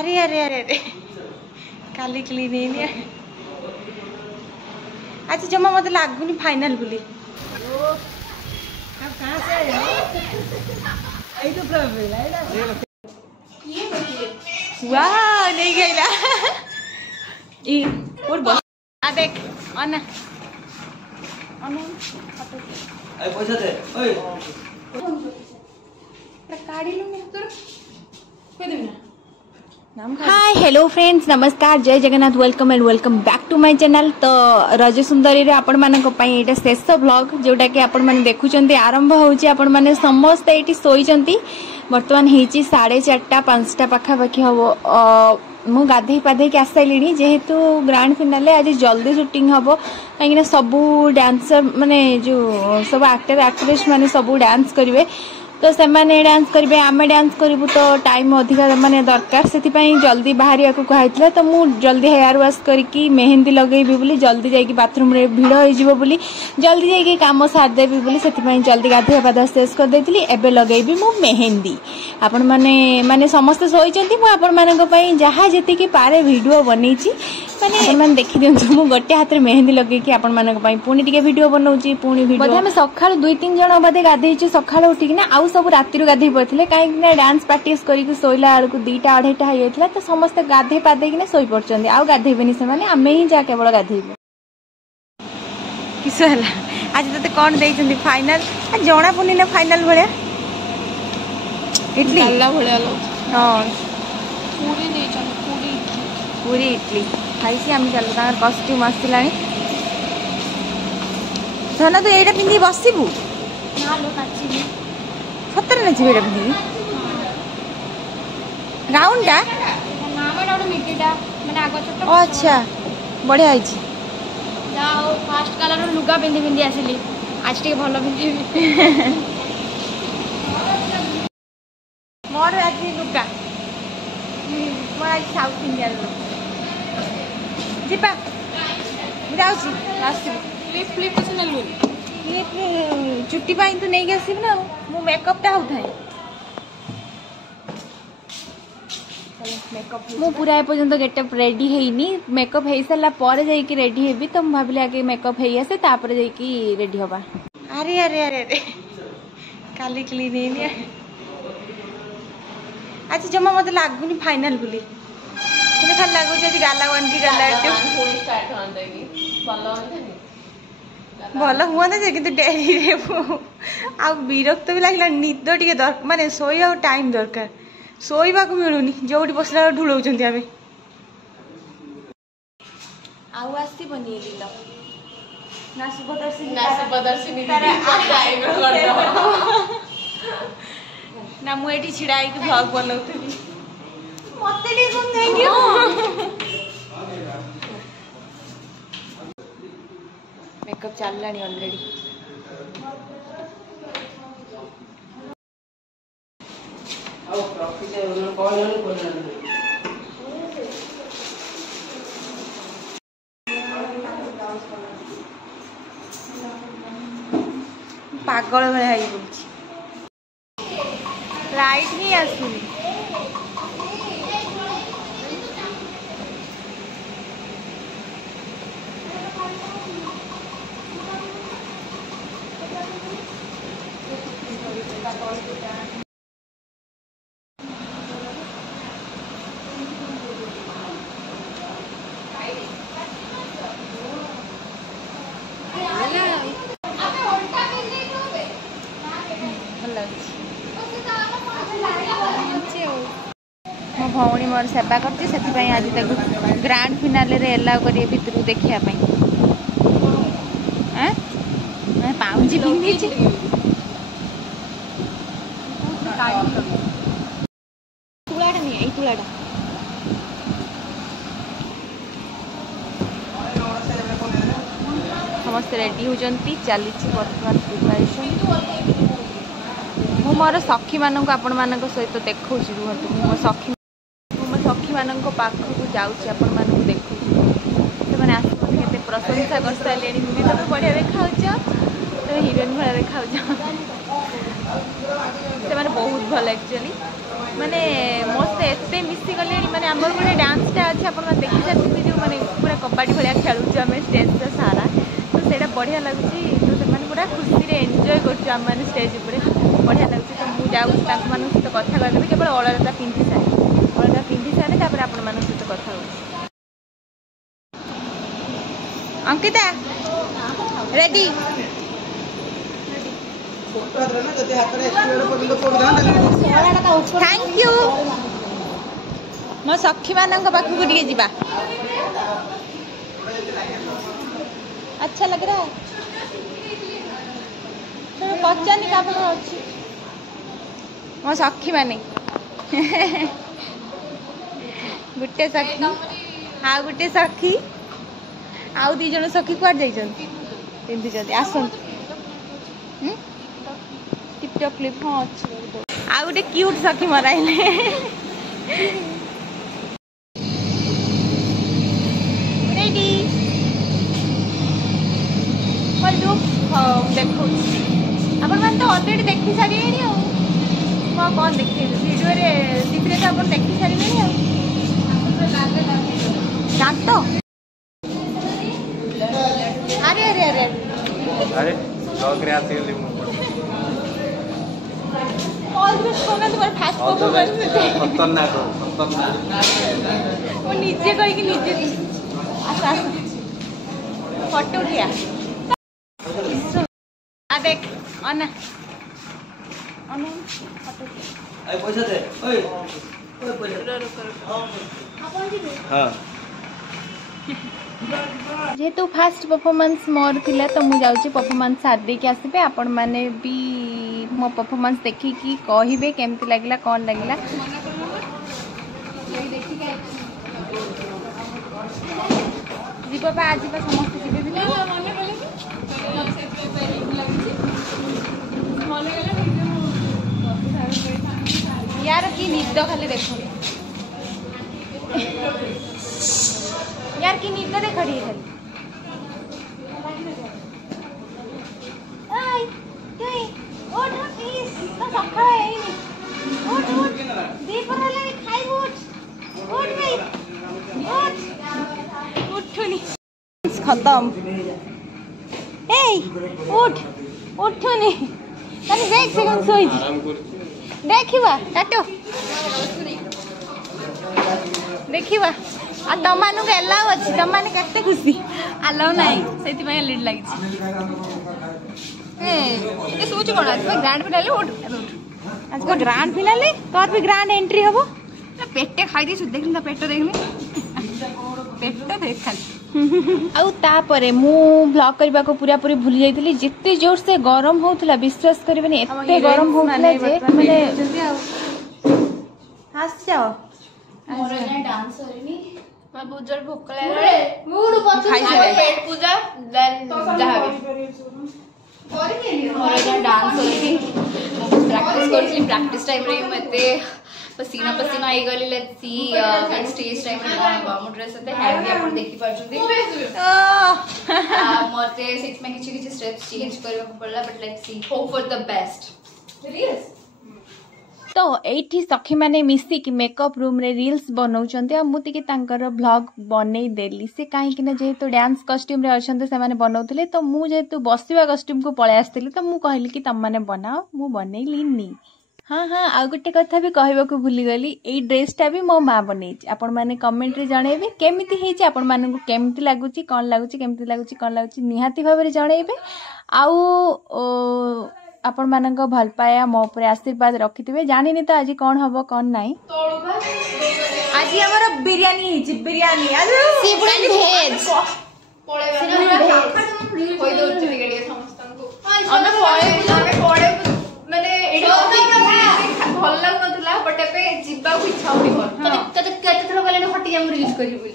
अरे अरे अरे अरे काली क्लीन है आज जमा मत लगुनि फाइनल बोली वाह नहीं गईला ई और बस आ देख अना अना ए पैसा दे ओए काढी लो मी तोर कोई देना हाय हेलो फ्रेंड्स नमस्कार जय Jagannath welcome and welcome back to my channel. तो रज सुंदरी रे आपण मानक पई एटा शेष व्लॉग जोटा कि आपण माने देखुचंती आरंभ होउची आपण माने समस्त एटी सोईचंती वर्तमान हेची 4:30 5टा पाखा पाखी हबो मु गाधे पाधे के आसाइलिनी जेहेतु ग्रांड फिनाले आज जल्दी शूटिंग हबो काइना सबु डांसर माने जो सब एक्टर एक्ट्रेस माने सबु डांस करिवे तो से माने डांस करेंगे आम डांस करूँ तो टाइम अधिका माने दरकार से जल्दी बाहर को कहला तो मु जल्दी हेयर वाश करके मेहंदी लगेबी बोली जल्दी जाइए बाथरूम रे भिड़ हो बोली जल्दी जाइए काम सारदेवी बोली से जल्दी गाधे पाधा शेष कर देती एबे लगेबी मु मेहंदी आपण माने माने समस्त सोईचंती मु आपण मानक पई जहा जेतिकी पारे वीडियो बनैची माने मन देखि दियंतु मु गोटे हाथ रे मेहंदी लगेकी आपण मानक पई पुनी टिके वीडियो बनौची पुनी वीडियो बधे हम सखाळ 2-3 जण बधे गाधेची सखाळ उठी ना आउ सब राति गाधे पड़े कहीं डांस प्रैक्टिस करके शोला बेलू 2टा 2:30 होता तो समस्त गाधे पाधे कि शोई पड़ते आउ गाधेबे से आम ही जा केवल गाधेबू किस आज ते कौन देइछंती फाइनल जना पुनी ना फाइनल भलिया इडली भलिया हां पूरी देइछन पूरी इडली खाइसी आम चल कॉस्ट्यूम आसलानी धन तू एटा पिंदी बसिबू ना लो नाचिबी सतर नाची बेटा पिंदी गाउन टा नाम एटा मिटीटा माने आगो छोट अच्छा बढ़िया आइछि जाओ फास्ट कलर लुगा पिंदी पिंदी आसिली आज टे भलो पिंदी मोर आज लुगा मोर आज साउथ इंडियन जीपा जाउछि आसी फ्लिप फ्लिप कुछ नलु चुट्टी पाई तो नहीं आसब ना मो मेकअप टा होता है मु पूरा एपर्यंत गेटअप रेडी हेनी मेकअप हो सारा पर जाइए रेडी हेबी तो मुझे भाविली आगे मेकअप हो आसे तापर जाइए रेडी हवा अरे अरे अरे अरे काली क्लीन है आज जमा मत लगुनि फाइनल बोली मुझे खाली लगुच आज गाला वन की गाला भल हुआ कि डेरी आ विरक्त भी लगे निद टे माने शोया टाइम दरकार शोवा को मिलूनी जो बसला ढुलाऊँ आम ना मुझे छिड़ा ब्लॉग बनाऊी मेकअप चललानी ऑलरेडी पागल भाई लाइट ही आसुनी मो भौणी मोर सेवा करती से आज ग्रांड फिनाले रे एलाउ करिए भितर देखिया पाउंजी पिंधी तुलाटा नहीं तुलाटा समस्त रेडी होती चली बर्तमान प्रिपरेशन मु मोर सखी मानक आपण मानक सहित देखौँ रुहतु मो सखी मान पाखक जाऊँ देखु से आस के प्रशंसा कर सारे मुझे तुम बढ़िया देखा तुम हिरोइन भाया देखा से बहुत भल एक्चुअली माने मो से एत मिसी गले माने आम कबाड़ी भाया खेलुँ आम स्टेज सारा तो ସେଇଟା बढ़िया लगुच तो से पूरा खुशी एंजॉय करम स्टेज उपर बढ़िया लगुच तो मुझे सहित कथा करें केवल अलता पिंधि सारे आपण सहित कथा हो अंकिता रेडी थैंक यू मो सखी मान पाखक टे जा अच्छा लग रहा है पचानी का अच्छी मो सखी माने गुटे सखी हाँ गुटे सखी आउ दी जन सखी कुआड पिंधि आसत टिपटप क्लिप हाँ अच्छी आ गोटे क्यूट सखी मराइले देखो आपण मैंने तो अलरेडी देखी सारे कौन देखे वीडियो टीवी तो आप देखी सारे दांत अरे अरे अरे अरे ब्लॉग रे आते गली ऑल द बेस्ट होगा तुम्हारा फास्ट परफॉर्मेंस खतरनाक वो नीचे कहि कि नीचे आसा फोटो उठिया आ देख अना अनु फोटो ए पैसा दे ओए ओए पैसा हां जेहेतु फास्ट परफॉर्मेंस मोर थिला तो मु जाउची परफॉर्मेंस साथ दे के आसीबे आपण माने भी मो परफॉर्मेंस देखि कि कहिबे केमति लागला कोन लागला जीवा बा आज बा समस्त जीवे भी यार की निद खाली देखो यार की निद देख खाली आई कई ओठ प्लीज तो सखा है नहीं ओठ ओठ दीपर लगे खाई ओठ ओठ भाई ओठ उठुनी खत्म ए उठ उठुनी तने देख सेकंड सोई देखिबा टाटो देखिबा आ तमानु के अलाउ अछि तमाने कते खुशी अलाउ नाही सेति पय लीड लागि छी ए सोच कोन आज ग्रैंड फिनाले उठ आज को ग्रैंड फिनाले तोर भी ग्रैंड एंट्री हबो पेटे खाई दी देखनी ता पेट देखनी पेट देख खाली आउ तापरे मु ब्लॉग करबा को पूरा पूरी भूली जाइतली जिते जोर से गरम होतला विश्वास करबेनी एते गरम होतला जे माने हंस जाओ मोर ना डांस होरिनी मैं बहुत जोर भूख लागले मूड खाई से पेट पूजा देन जावे और के लिए मोर ना डांस होरिनी प्रैक्टिस करथली प्रैक्टिस टाइम रे मते पसीना पसीना आई गली लेट्स सी स्टेज टाइम में बामु ड्रेस होते हैवी अपन देखि परछुंदी मते सिक्स में किछि किछि स्टेप्स चेंज करबा पड़ला but let's see hope for the best रियस तो एठी सखी माने मिसी कि मेकअप रूम रे रील्स बनाउचंते आ मुति कि तांकर व्लॉग बनै देली से काहे कि ना जेहेतु डांस कॉस्ट्यूम रे अछंते से माने बनाउतले तो मु जेहेतु बसिवा कॉस्ट्यूम को पळे आस्तिली तो मु कहली कि तम माने बनाओ मु बनैलिनी हाँ हाँ आ गोटे कथा भी कहबा को भूली गली ए ड्रेसटा भी मो माँ बनै आपण माने कमेंट रे जणेबे केमिति हेछि आपण माने को केमिति लागुची कोन लागुची केमिति लागुची कोन लागुची निहाती भाव रे जणेबे आउ आपण मानक भल पाया मो ऊपर आशीर्वाद रखिथिबे जानिनी तो आज कोन हबो कोन नाही आज हमर बिरयानी हेछि बिरयानी आज सीफूड भेज कोई दो चली गडी समस्त को हम पळे माने एडो भल लाग नथला बट पे जिबा को इच्छा होनी कर तते केते थरो गले हटी हम रिलीज करी बोली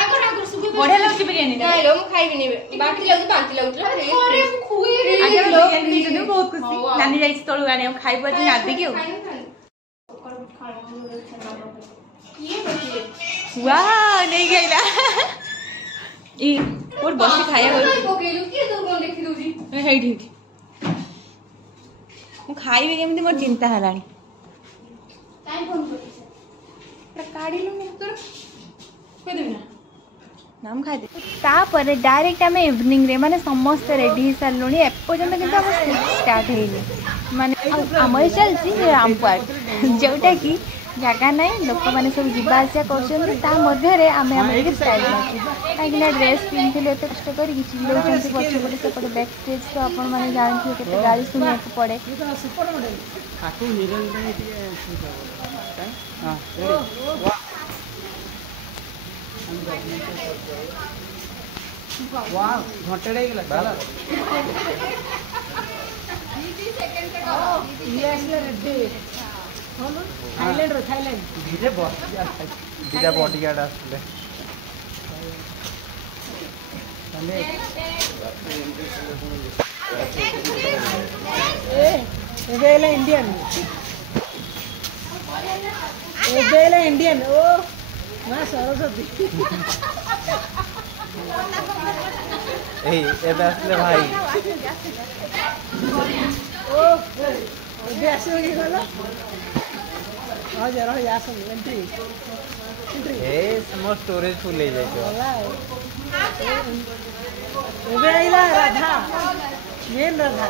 आगर सुबह बढ़िया लागछ बिरयानी नाही लो म खाइबी नहीं बाकी लागुतला अरे खुई रे बिरयानी जने बहुत खुशी नानी जाई तळु गाने खाइबो जे नादी के ये बची वाह नहीं गइला ई और बसी खाया गइल कोकेलु के तो कोन देखि दोजी हेइ ठीक मु खाइबे केमिति मोर चिंता हलानी टाइम फोन कर काढिलु ने तोर कोइ देबी ना नाम खाई तापर डायरेक्ट आम इवनिंग रे माने समस्त रेडी हो सारू एपर्तंत कि स्टार्ट है माने आम चलती रामपाट जोटा कि जगह ना लोक मैंने सब जावासिया कर आम स्टाइल कहीं ड्रेस पिंधे एत कष्ट कर पछपटे सेपटे बैक स्टेज तो आपण मैंने जानते केते गाड़ी सुनिया पड़े दिटा बॉडीगार्ड आसले इंडियन इंडियन ओ मां सरस्वती आसले भाई ओ ଏବେ ଆସିବ କି କହିଲ ହଁ ଜର ଆସ ଏଣ୍ଟ୍ରି ମୋ ଷ୍ଟୋରେଜ ଫୁଲ ହେଇଯାଇଥିବ ଏବେ ଆଇଲା ରାଧା ମେନ୍ ରାଧା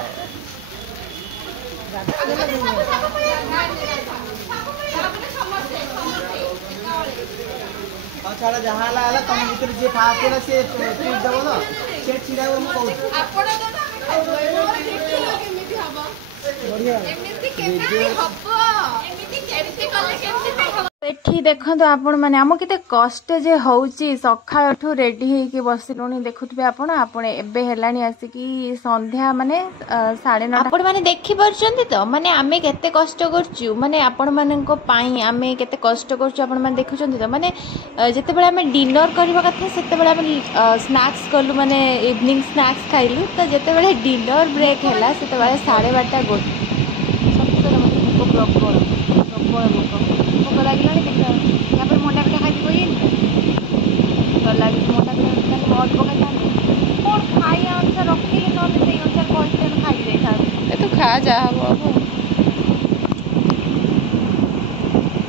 ଛାଡ଼ ଯାହା ହେଲା ହେଲା ତମ ଭିତରେ ଯିଏ ଫାଷ୍ଟ ହେଲା ସିଏ ଟ୍ରିଟ୍ ଦେବ ତ ସେ ଛିଡ଼ା ମୁଁ एठी देखो आपण माने आम केते कष्ट जे होउची सखाळठू रेडी हेकी बसिलोनी देखुतबे आपण एबे हेलानी आसिकी संध्या माने 9:30 आपण माने देखि परछंती तो माने आमे केते कष्ट करचू माने आपण माननको पाई आमे केते कष्ट करचू आपण माने देखुचंती तो माने जेते बेले आमे डिनर करबा कथा सेते बेले आमे स्नैक्स करलु माने इवनिंग स्नैक्स खाइलु तो जेते बेले डिनर ब्रेक हैला सेते बेले 12:30 गोट सत्तर मते को ब्लॉक कर भोक लगे यहाँ पर मंडा पिठा खाई डर लगे मंडा पिठा बहुत पका कौन खाई अनुसार रखी ना से अनुसार कौन खाई दे था तो खा जा हम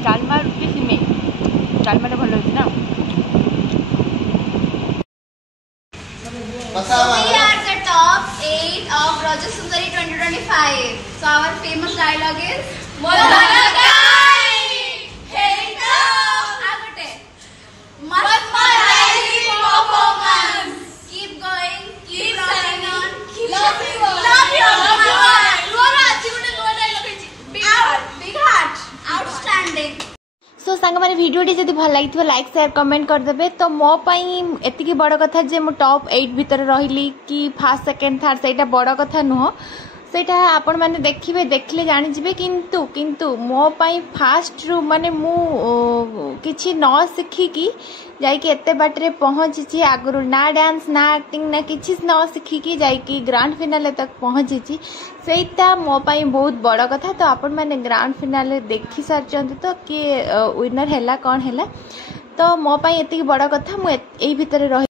डालमा रुटी सिमे डालमा भल होती ना We are the top 8 of Raja Sundari 2025. So our famous dialogue is Keep going, keep rocking on, keep love you. Big heart, outstanding. सो सांग मैंने वीडियो जब भल लगी लाइक शेयर कमेंट करदे तो मो एति बड़ कथा जे मो टॉप 8 भितर रही कि फर्स्ट सेकंड थर्ड से बड़ कथा नुह सेटा आपण माने देखिबे देखले जानि जिबे किंतु किंतु मो पई फास्ट रु माने मु किछि न सिखी की जाई कि एते बाटरे पहुंची छी आगरु ना डांस ना एक्टिंग ना किछि न सिखी की जाई कि ग्रैंड फिनाले तक पहुंची छी सेटा मो पई बहुत बड़ कथा तो आपण माने ग्रैंड फिनाले देखि सारचंती तो कि विनर हैला कोन हैला तो मो पई एति बड़ कथा मु एई भितर रही